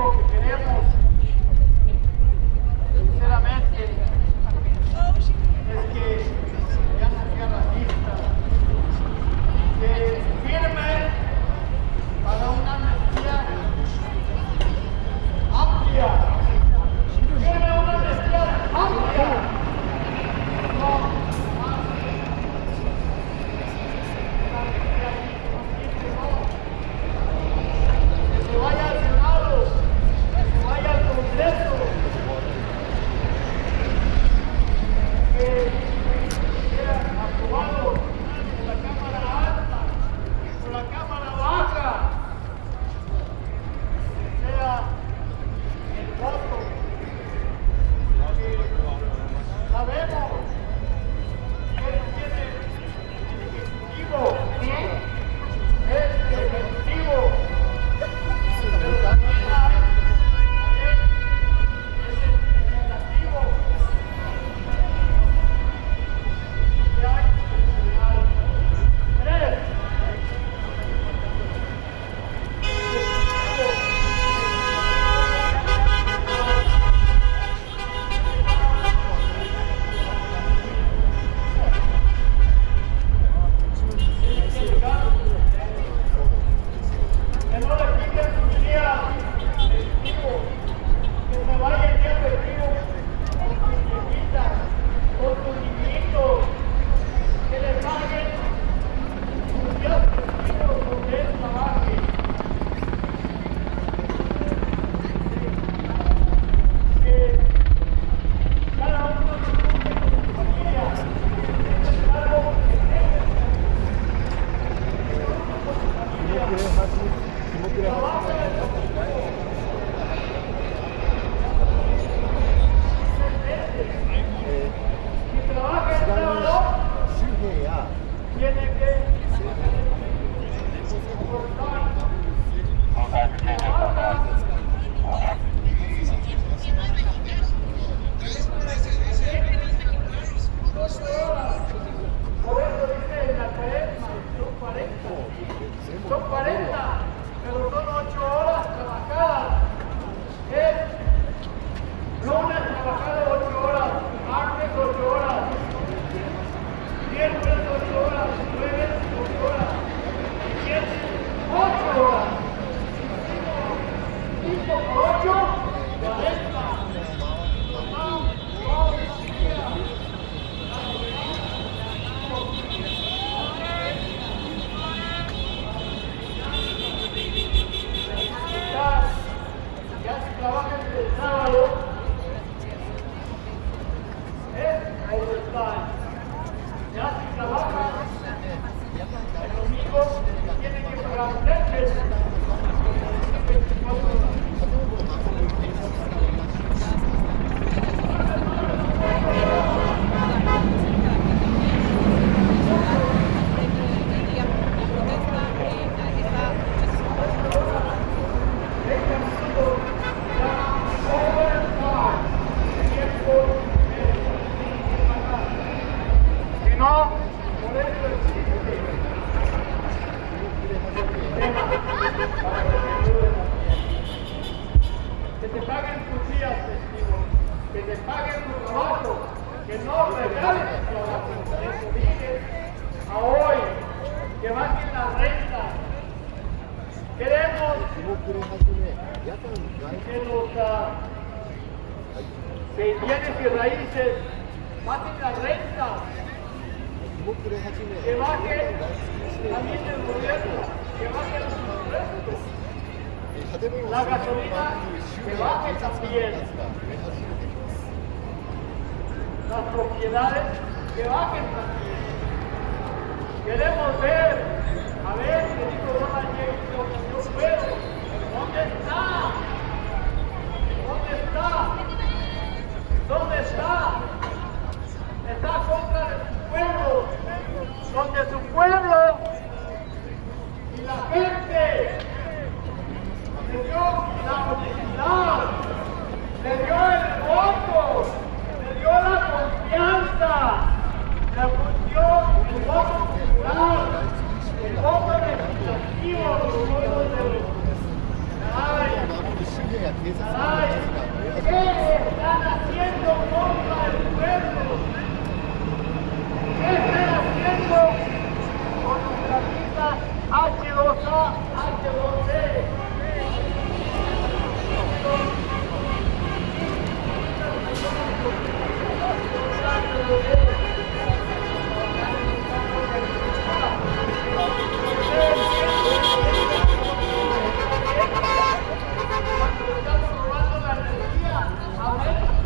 Son 40, pero son 8 horas trabajadas. Es lunes trabajado 8 horas, martes 8 horas, miércoles 8 horas, jueves 8 horas, viernes 8 horas. 5 por 8, 40. Ya si trabajan el sábado, ahí están. Ya si trabajan el domingo, tienen que pagar 3 meses. 24 horas. Si no, por eso existe que te paguen tus días festivos, que te paguen tu trabajo, que no regalen tu trabajo. Eso dije a hoy, que bajen las rentas. Queremos que los bienes y raíces bajen las rentas, que bajen también el gobierno, que bajen los impuestos, la gasolina, que baje también, las propiedades, que bajen también. Queremos ver, a ver, que dijo Donald J. yo puedo, ¿dónde está? ¿Dónde está? ¿Dónde está? Está contra de su pueblo, donde su pueblo y la gente le dio la honestidad, le dio el voto, le dio la confianza, le dio el voto popular, el voto legislativo de los pueblos de los... Caray, ¿qué están haciendo contra el pueblo? ¿Qué están haciendo con nuestra lista H2A, H2C? Estamos robando la energía a México.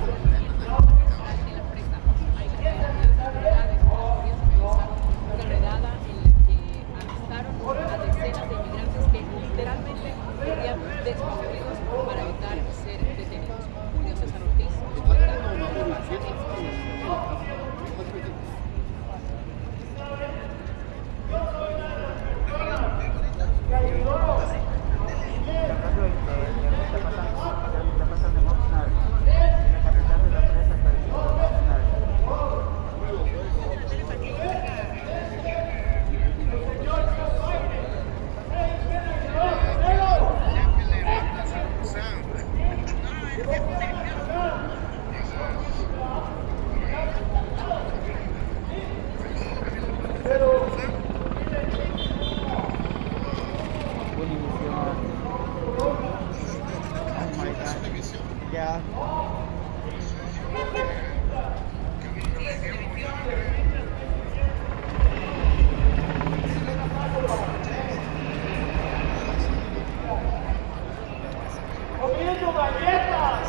Comiendo galletas,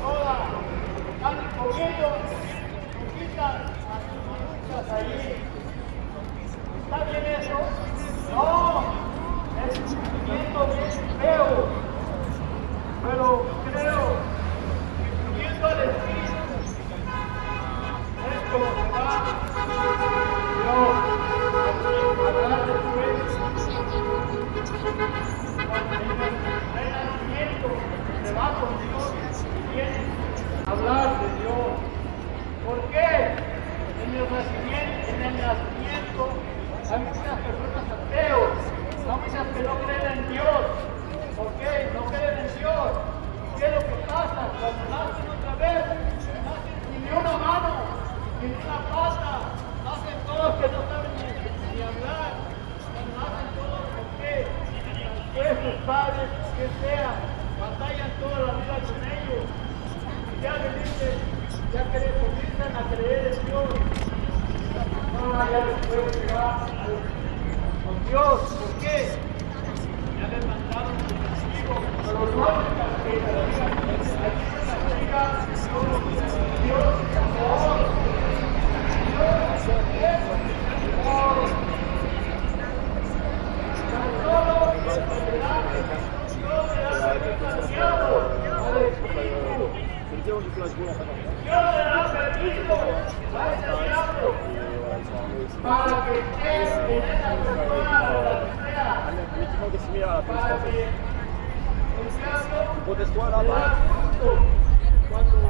todas, están comiendo chupitas, machucas ahí. ¿Está bien eso? No, es bien autoridades que sean, batallan toda la vida con ellos. Y ya le dicen, ya que le comienzan a creer en Dios. No, ya después se va con Dios. ¿Por qué? Ya le mandaron su castigo. Pero no se castiga. Dios es amor. Dios es amor. Para que estés en esa persona o la que sea, para que el diablo te da gusto cuando le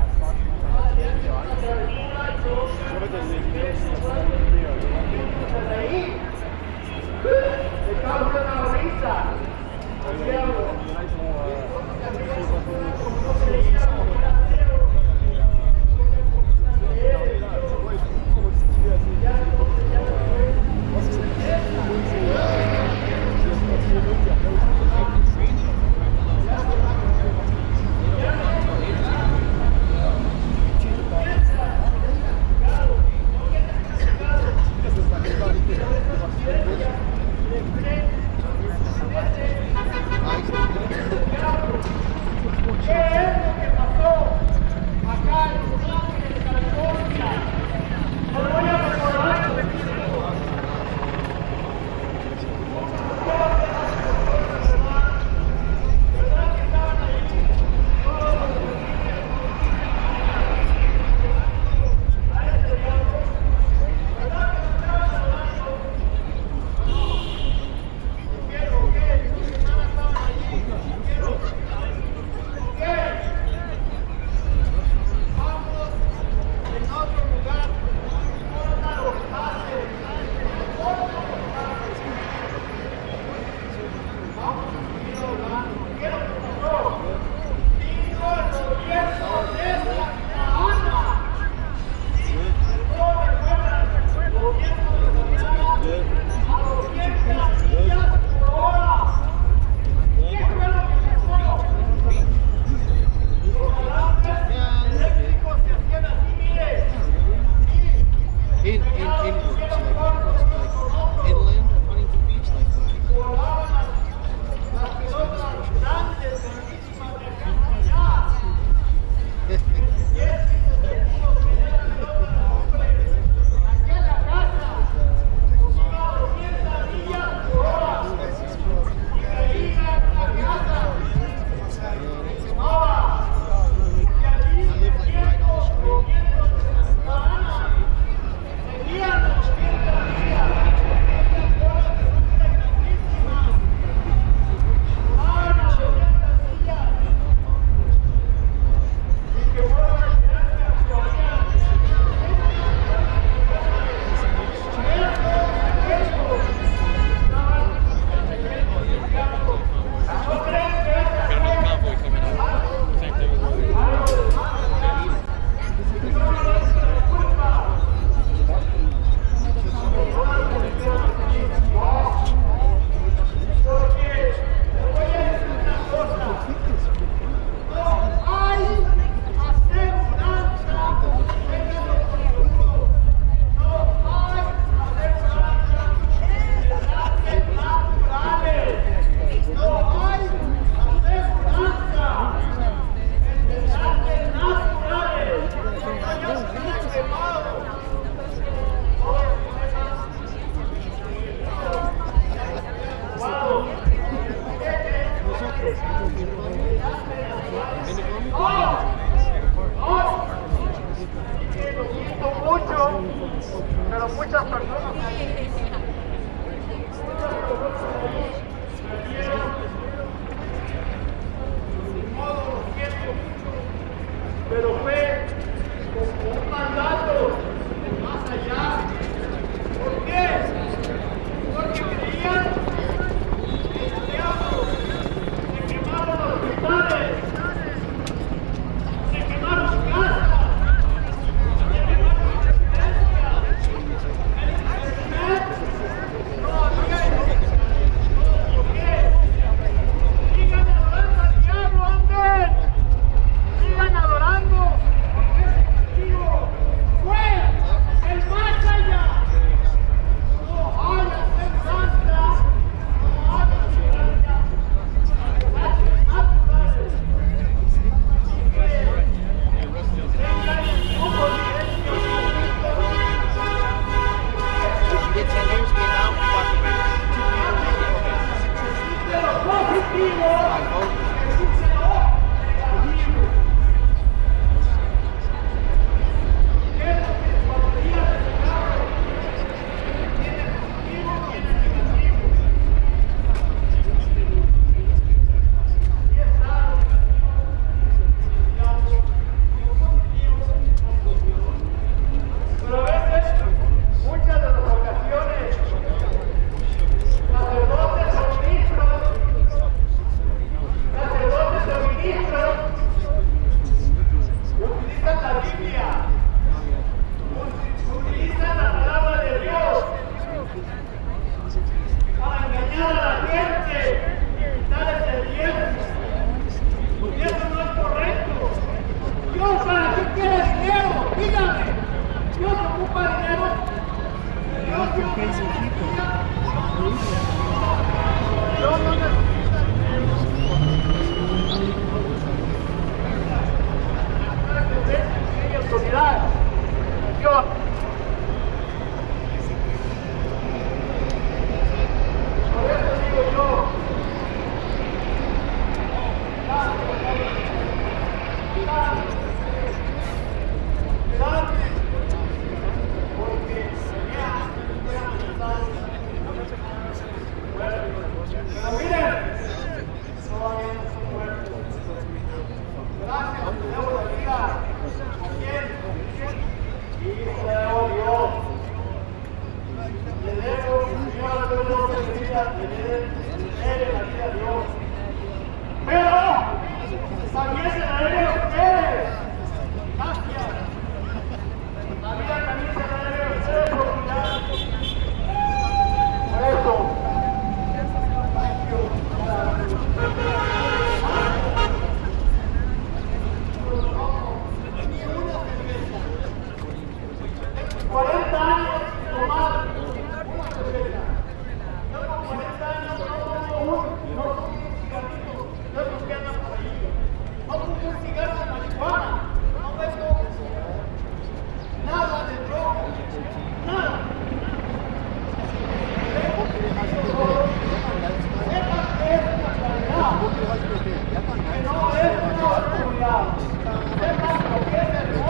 causa una risa al diablo. Nice.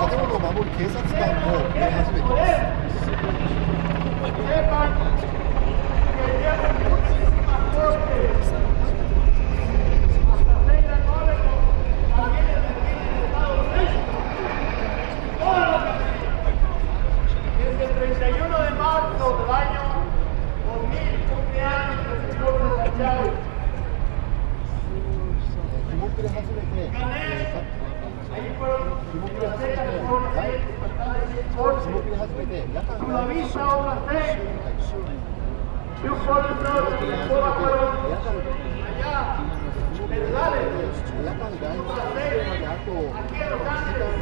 建物を守る警察官も増え始めてます。Desde el 31 de marzo del año 2000 cumpleaños del señor César Chávez. Ahí fueron las 6 personas una vista otra 6 y un coordinador de la fueron allá federales otra 6 aquí en Los Ángeles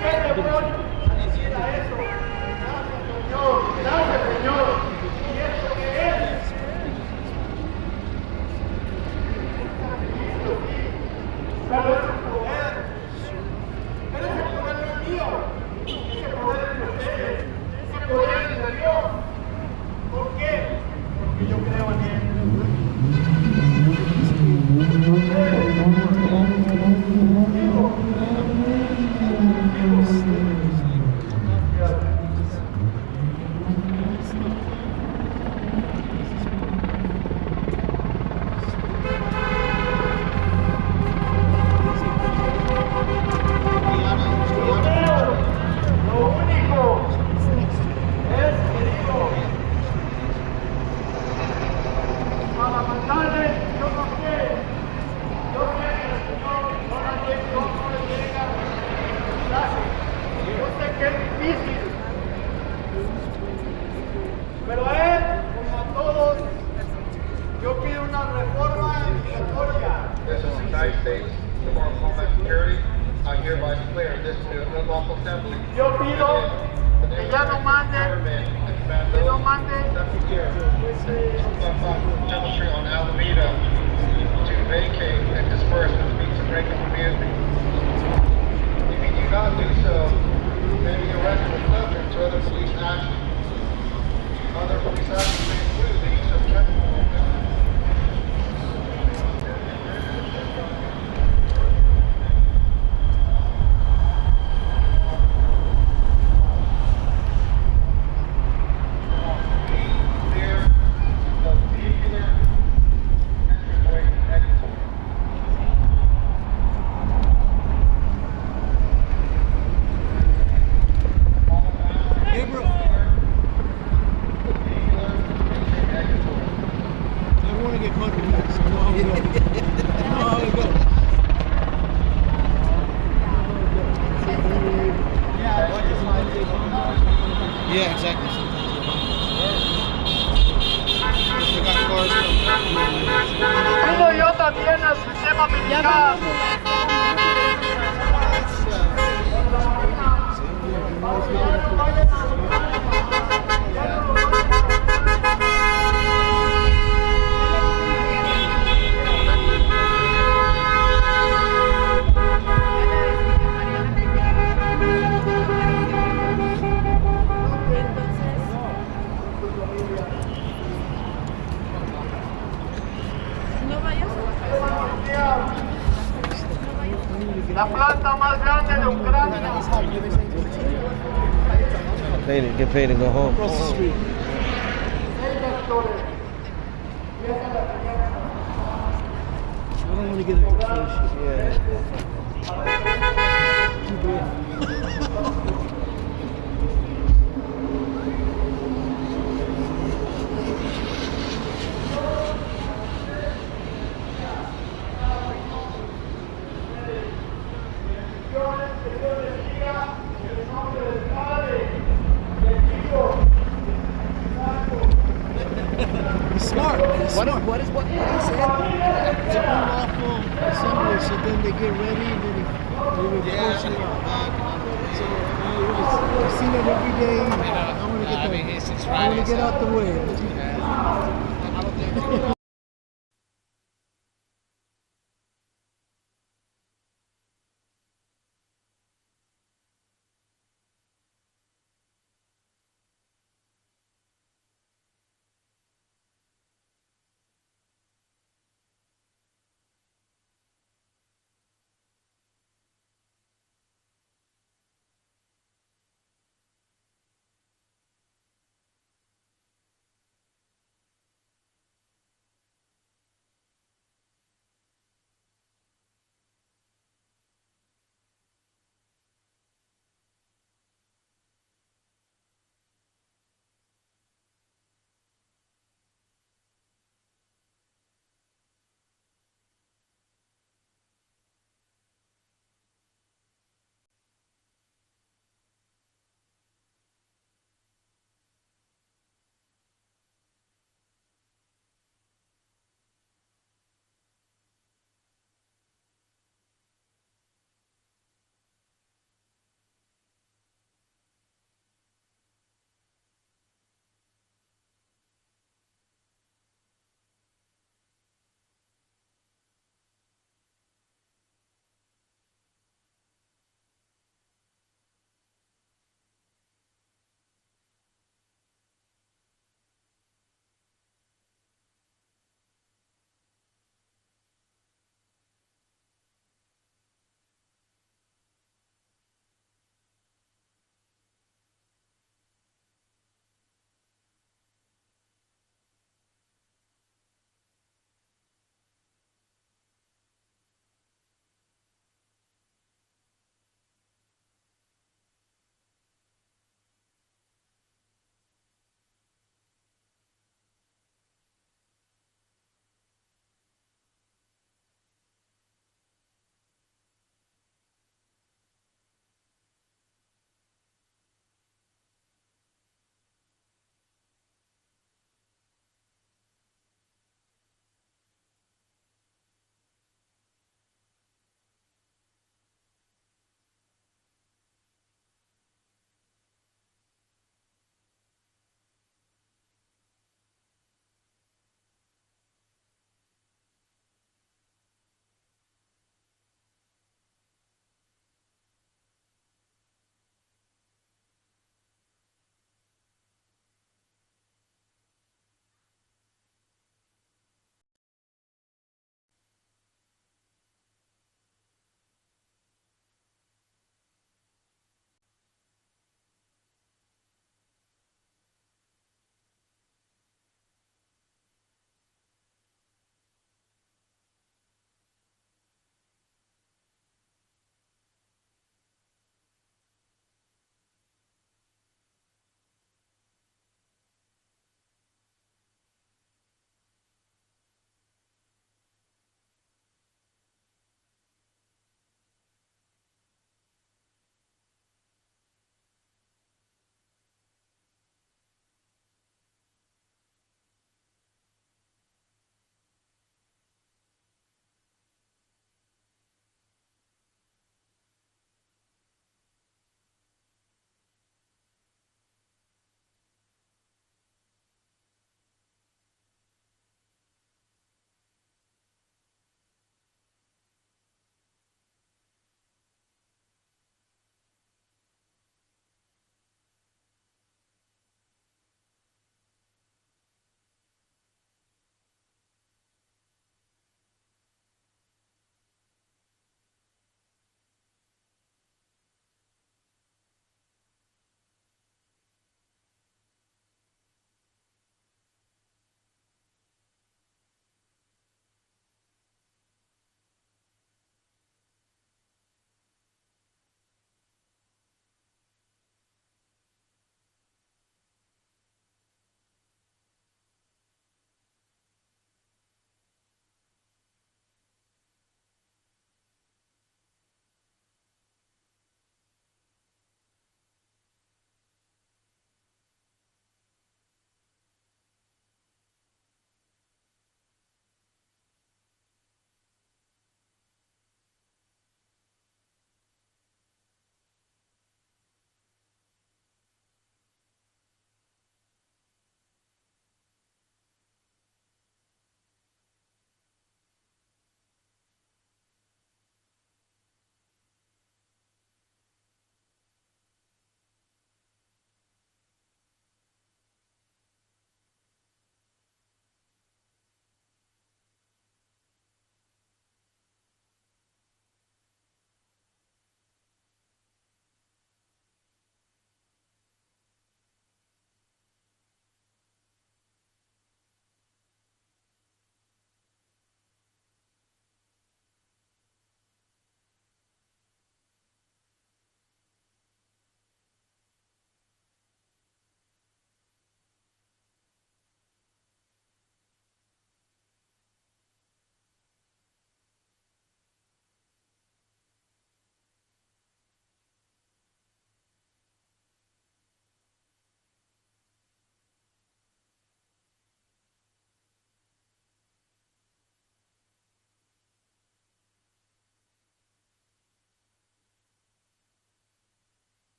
¿qué le puedo decir a eso? Gracias Señor, ¿y esto qué es? Pero es un poder, pero ese poder no es mío, ese poder es de ustedes, ese poder es de Dios. ¿Por qué? Porque yo creo en Él. Pero a él, como a todos, yo pido una reforma migratoria. This is the United States Department of Homeland Security. I hereby declare this to the unlawful assembly. Yo pido que ya no manden, que no manden. Demonstrate on Alameda to vacate and disperse the streets of Reagan community. If you do not do so, then be arrested and subject to other police action. Other police actions may include the use of chemical weapons. Yeah, exactly. Pido yo también al sistema militar. La planta más grande de Ucrania. Get paid and go home. Across the street. I don't want to get into close. Yeah. Too bad. He's smart. He's smart. What he said? It's an unlawful assembly, so then they get ready and then they would force you back. So I see that every day. I want to get out the way.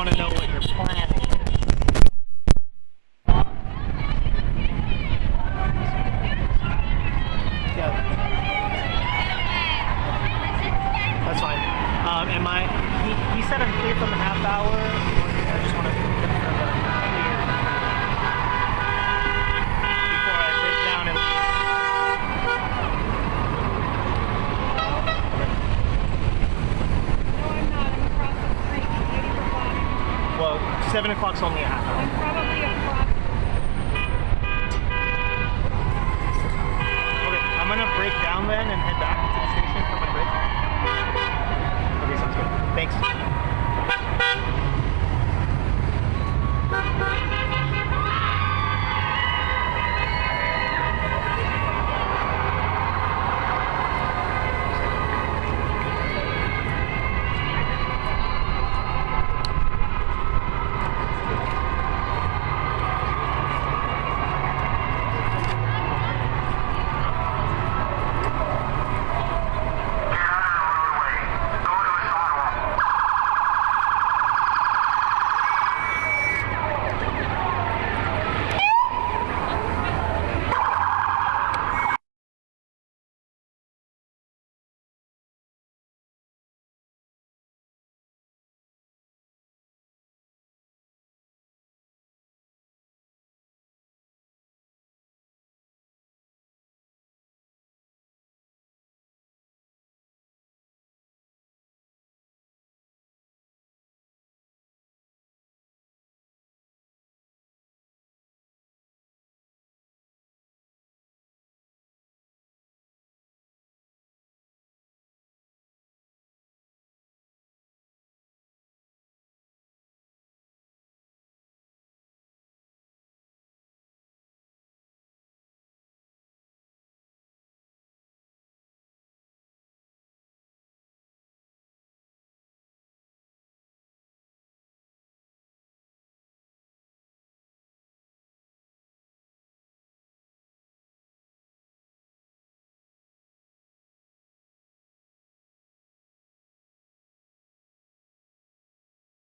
want to know what your plan is. Yeah. That's fine. He said I'm clear from the half hour. I just want to confirm that I'm clear before I break down and leave. Well, 7 o'clock's only a half hour. I'm probably across. Okay, I'm gonna break down then and head back to the station for my break. Okay, sounds good. Thanks.